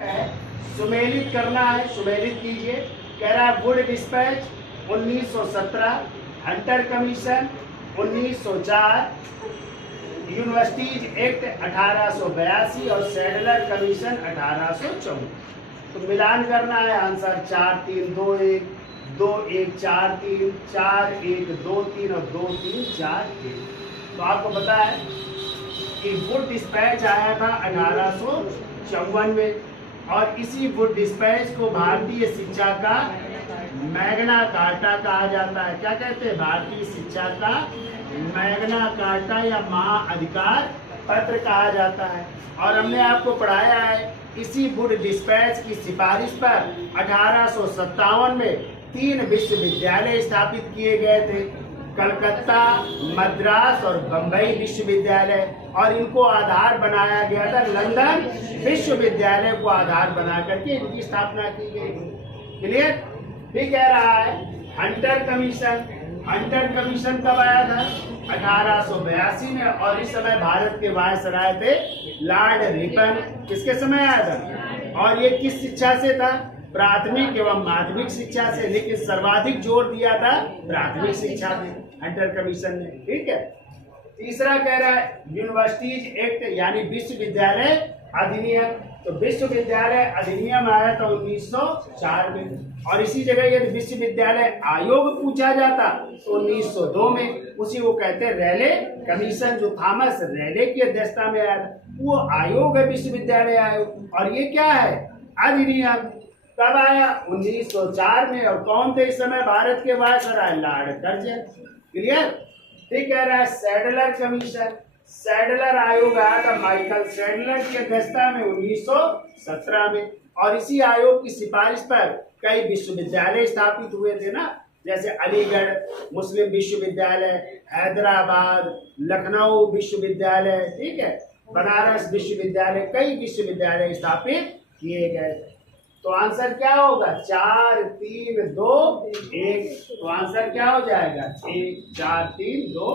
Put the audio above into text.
सुमेलित करना है, सुमेलित कीजिए। कह रहा है Wood dispatch 1917, Hunter commission 1904, universities act 1882 और सैडलर कमीशन 1854। तो मिलान करना है। आंसर 4 3 2 1 2 1 4 3 4 1 2 3 और 2 3 4 1। तो आपको पता है कि वुड डिस्पैच आया था 1854 में और इसी वुड डिस्पैच को भारतीय शिक्षा का मैग्ना कार्टा कहा जाता है। क्या कहते हैं? भारतीय शिक्षा का मैग्ना कार्टा या महाअधिकार पत्र कहा जाता है। और हमने आपको पढ़ाया है इसी वुड डिस्पैच की सिफारिश पर 1857 में 3 विश्वविद्यालय स्थापित किए गए थे, कलकत्ता, मद्रास और बम्बई विश्वविद्यालय। और इनको आधार बनाया गया था, लंदन विश्वविद्यालय को आधार बना करके इनकी स्थापना की गई। क्लियर? ठीक कह रहा है। हंटर कमीशन, हंटर कमीशन कब आया था? 1882 में। और इस समय भारत के वायसराय थे लॉर्ड रिपन। किसके समय आया था? और ये किस शिक्षा से था? प्राथमिक एवं माध्यमिक शिक्षा से, लेकिन सर्वाधिक जोर दिया था प्राथमिक शिक्षा में हंटर कमीशन ने। ठीक है। तीसरा कह रहा है यूनिवर्सिटीज एक्ट यानी विश्वविद्यालय अधिनियम। तो विश्वविद्यालय अधिनियम आया था 1904 में। और इसी जगह यदि विश्वविद्यालय आयोग पूछा जाता तो 1902 में। उसी को कहते हैं रैले कमीशन, जो थॉमस रैले की अध्यक्षता में आया था। वो आयोग है विश्वविद्यालय आयोग। और ये क्या है? अधिनियम। कब आया? 1904 में। और कौन थे इस समय भारत के वायसराय? Lord Curzon. क्लियर? ठीक कह रहा है। सैडलर कमीशन, सैडलर आयोग आया था माइकल सैडलर की अध्यक्षता में 1917 में। और इसी आयोग की सिफारिश पर कई विश्वविद्यालय स्थापित हुए थे ना, जैसे अलीगढ़ मुस्लिम विश्वविद्यालय, हैदराबाद, लखनऊ विश्वविद्यालय, ठीक है, बनारस विश्वविद्यालय, कई विश्वविद्यालय स्थापित किए गए थे। तो आंसर क्या होगा? 4 3 2 1। तो आंसर क्या हो जाएगा? 1 4 3 2